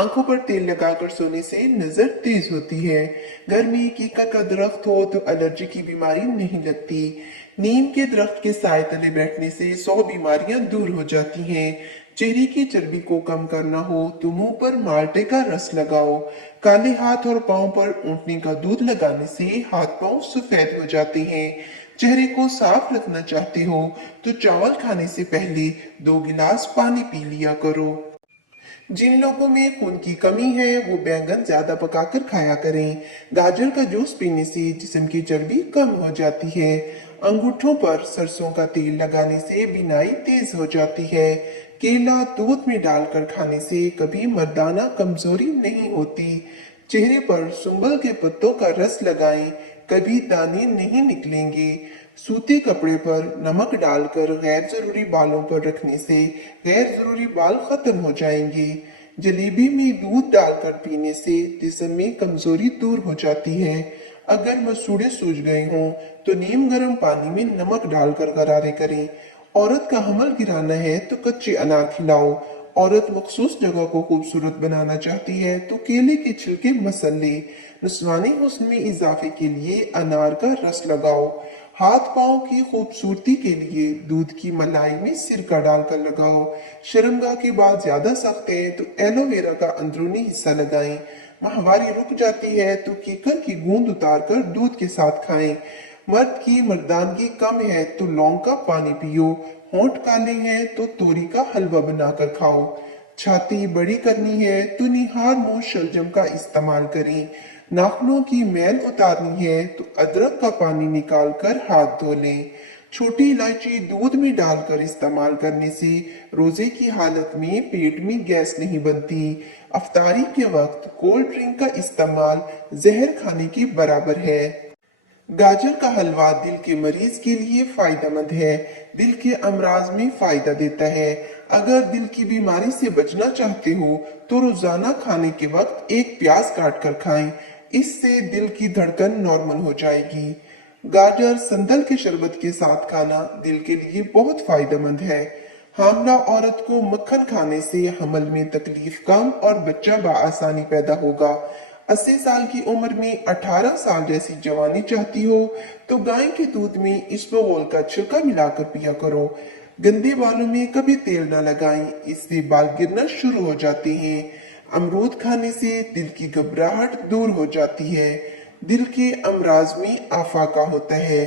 आंखों पर तेल लगाकर सोने से नजर तेज होती है। घर में कीका का दरख्त हो तो एलर्जी की बीमारी नहीं लगती। नीम के दरख्त के साए तले बैठने से 100 बीमारियां दूर हो जाती हैं। चेहरे की चर्बी को कम करना हो तो मुंह पर माल्टे का रस लगाओ। काले हाथ और पांव पर ऊँटने का दूध लगाने से हाथ पांव सफेद हो जाते हैं। चेहरे को साफ रखना चाहते हो तो चावल खाने से पहले 2 गिलास पानी पी लिया करो। जिन लोगों में खून की कमी है वो बैंगन ज्यादा पकाकर खाया करें। गाजर का जूस पीने से जिस्म की चर्बी कम हो जाती है। अंगूठों पर सरसों का तेल लगाने से बिनाई तेज हो जाती है। केला दूध में डालकर खाने से कभी मर्दाना कमजोरी नहीं होती। चेहरे पर सुंबल के पत्तों का रस लगाएं, कभी दाने नहीं निकलेंगे। सूती कपड़े पर नमक डालकर गैर जरूरी बालों पर रखने से गैर जरूरी बाल खत्म हो जाएंगे। जलेबी में दूध डालकर पीने से जिस्म में कमजोरी दूर हो जाती है। अगर मसूड़े सूज गए हों तो नीम गर्म पानी में नमक डालकर गरारे करें। औरत का हमल गिराना है तो कच्चे अनार खिलाओ। औरत मखसूस जगह को खूबसूरत बनाना चाहती है तो केले के छिलके मसल ले। नस्वानी हुस्न में इजाफे के लिए अनार का रस लगाओ। हाथ पांव की खूबसूरती के लिए दूध की मलाई में सिरका डालकर लगाओ। शर्मगाह के बाद ज्यादा सख्त है तो एलोवेरा का अंदरूनी हिस्सा लगाएं। माहवारी रुक जाती है तो कीकर की गूंद उतारकर दूध के साथ खाएं। मर्द की मर्दानगी कम है तो लौंग का पानी पियो। होंठ काले हैं तो तोरी का हलवा बनाकर खाओ। छाती बड़ी करनी है तो निहार मुंह शलजम का इस्तेमाल करें। नाखूनों की मैल उतारनी है तो अदरक का पानी निकालकर हाथ धो लें। छोटी इलायची दूध में डालकर इस्तेमाल करने से रोजे की हालत में पेट में गैस नहीं बनती। अफ्तारी के वक्त कोल्ड ड्रिंक का इस्तेमाल जहर खाने के बराबर है। गाजर का हलवा दिल के मरीज के लिए फायदेमंद है। दिल के अमराज में फायदा देता है। अगर दिल की बीमारी से बचना चाहते हो तो रोजाना खाने के वक्त एक प्याज काट कर खाएं। इससे दिल की धड़कन नॉर्मल हो जाएगी। गाजर संदल के शरबत के साथ खाना दिल के लिए बहुत फायदेमंद है। हामला औरत को मक्खन खाने से हमल में तकलीफ कम और बच्चा बआसानी पैदा होगा। 80 साल की उम्र में 18 साल जैसी जवानी चाहती हो तो गाय के दूध में इसबगोल का छिलका मिलाकर पिया करो। गंदे बालों में कभी तेल न लगाएं, इससे बाल गिरना शुरू हो जाते हैं। अमरूद खाने से दिल की घबराहट दूर हो जाती है। दिल के अमराज में आफाका होता है।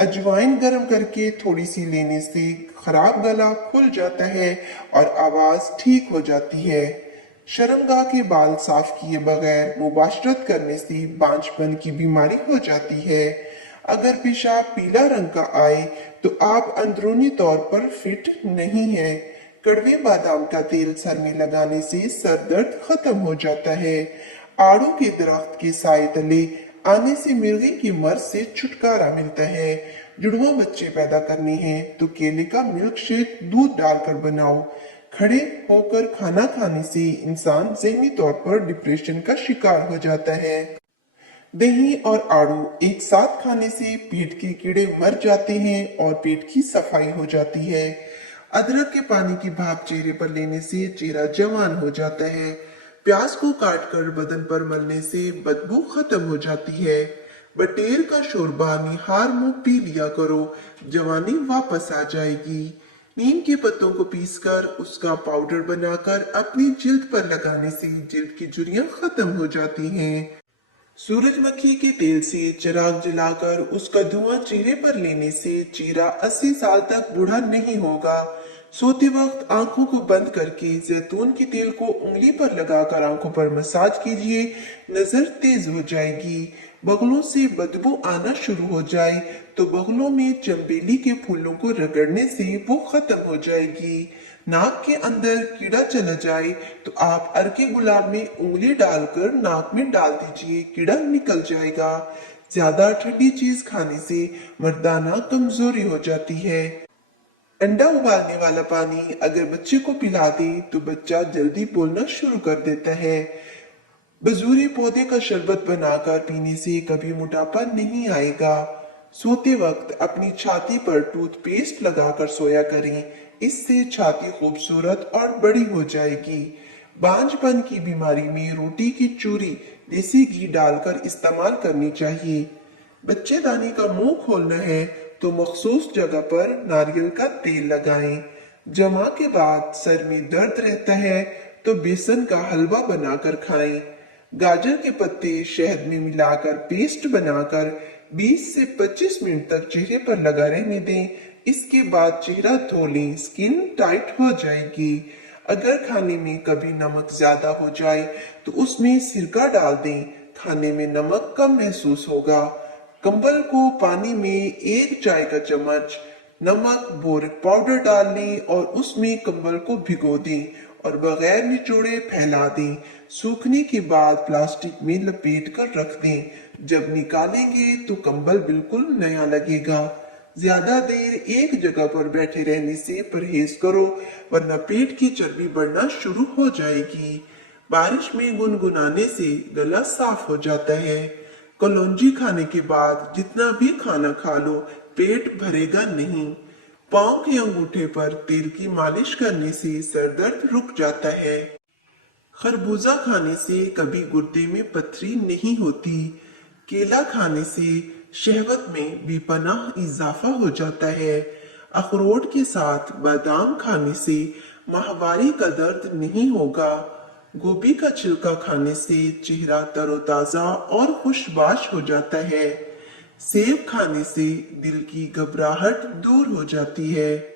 अजवाइन गर्म करके थोड़ी सी लेने से खराब गला खुल जाता है और आवाज ठीक हो जाती है। शर्मगाह के बाल साफ किए बगैर मुबाशरत करने से बांझपन की बीमारी हो जाती है। अगर पेशाब पीला रंग का आए तो आप अंदरूनी तौर पर फिट नहीं है। कड़वे बादाम का तेल सर में लगाने से सर दर्द खत्म हो जाता है। आड़ू के दरख्त के साए तले आने से मिर्गी की मर्ज से छुटकारा मिलता है। जुड़वा बच्चे पैदा करने हैं तो केले का मिल्क शेक दूध डालकर बनाओ। खड़े होकर खाना खाने से इंसान ज़हनी तौर पर डिप्रेशन का शिकार हो जाता है। दही और आड़ू एक साथ खाने से पेट के कीड़े मर जाते हैं और पेट की सफाई हो जाती है। अदरक के पानी की भाप चेहरे पर लेने से चेहरा जवान हो जाता है। प्याज को काटकर बदन पर मलने से बदबू खत्म हो जाती है। बटेर का शोरबा निहार मुंह पी लिया करो, जवानी वापस आ जाएगी। नीम के पत्तों को पीसकर उसका पाउडर बनाकर अपनी जिल्द पर लगाने से जिल्द की झुर्रियां खत्म हो जाती हैं। सूरजमुखी के तेल से चिराग जलाकर उसका धुआं चेहरे पर लेने से चेहरा 80 साल तक बूढ़ा नहीं होगा। सोते वक्त आंखों को बंद करके जैतून के तेल को उंगली पर लगाकर आंखों पर मसाज कीजिए, नजर तेज हो जाएगी। बगलों से बदबू आना शुरू हो जाए तो बगलों में चंबेली के फूलों को रगड़ने से वो खत्म हो जाएगी। नाक के अंदर कीड़ा चला जाए तो आप अर्के गुलाब में उंगली डालकर नाक में डाल दीजिए, कीड़ा निकल जाएगा। ज्यादा ठंडी चीज खाने से मर्दाना कमजोरी हो जाती है। अंडा उबालने वाला पानी अगर बच्चे को पिला दे तो बच्चा जल्दी बोलना शुरू कर देता है। बजूरी पौधे का शरबत बनाकर पीने से कभी मोटापा नहीं आएगा। सोते वक्त अपनी छाती पर टूथपेस्ट लगाकर सोया करें, इससे छाती खूबसूरत और बड़ी हो जाएगी। बांझपन की बीमारी में रोटी की चूरी देसी घी डालकर इस्तेमाल करनी चाहिए। बच्चेदानी का मुंह खोलना है तो मखसूस जगह पर नारियल का तेल लगाएं। जमा के बाद सर में दर्द रहता है तो बेसन का हलवा बनाकर खाएं। गाजर के पत्ते शहद में मिलाकर पेस्ट बनाकर 20 से 25 मिनट तक चेहरे पर लगा रहने दें। इसके बाद चेहरा धो लें, स्किन टाइट हो जाएगी। अगर खाने में कभी नमक ज्यादा हो जाए तो उसमें सिरका डाल दें, खाने में नमक कम महसूस होगा। कंबल को पानी में 1 चाय का चम्मच नमक बोरिक पाउडर डाल लें और उसमें कंबल को भिगो दें और बगैर निचोड़े फैला दें। सूखने के बाद प्लास्टिक में लपेट कर रख दें। जब निकालेंगे तो कंबल बिल्कुल नया लगेगा। ज्यादा देर एक जगह पर बैठे रहने से परहेज करो, वरना पेट की चर्बी बढ़ना शुरू हो जाएगी। बारिश में गुनगुनाने से गला साफ हो जाता है। कलौंजी खाने के बाद जितना भी खाना खा लो, पेट भरेगा नहीं। पाँव के अंगूठे पर तेल की मालिश करने से सर दर्द रुक जाता है। खरबूजा खाने से कभी गुर्दे में पथरी नहीं होती। केला खाने से शहवत में बेपनाह इजाफा हो जाता है। अखरोट के साथ बादाम खाने से माहवारी का दर्द नहीं होगा। गोभी का छिलका खाने से चेहरा तरोताजा और खुशबाश हो जाता है। सेब खाने से दिल की घबराहट दूर हो जाती है।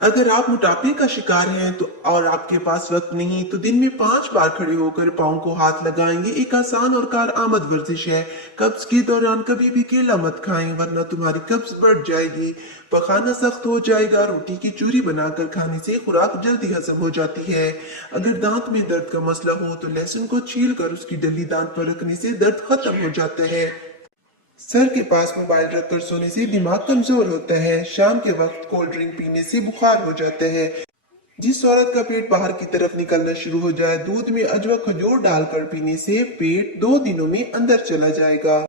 अगर आप मोटापे का शिकार हैं तो और आपके पास वक्त नहीं तो दिन में 5 बार खड़े होकर पाँव को हाथ लगाएंगे। एक आसान और कारआमद वर्जिश है। कब्ज के दौरान कभी भी केला मत खाएं, वरना तुम्हारी कब्ज बढ़ जाएगी, पखाना सख्त हो जाएगा। रोटी की चूरी बनाकर खाने से खुराक जल्दी हजम हो जाती है। अगर दांत में दर्द का मसला हो तो लहसुन को छील कर उसकी डली दांत पर रखने से दर्द खत्म हो जाता है। सर के पास मोबाइल रखकर सोने से दिमाग कमजोर होता है। शाम के वक्त कोल्ड ड्रिंक पीने से बुखार हो जाता है। जिस औरत का पेट बाहर की तरफ निकलना शुरू हो जाए, दूध में अजवा खजूर डालकर पीने से पेट 2 दिनों में अंदर चला जाएगा।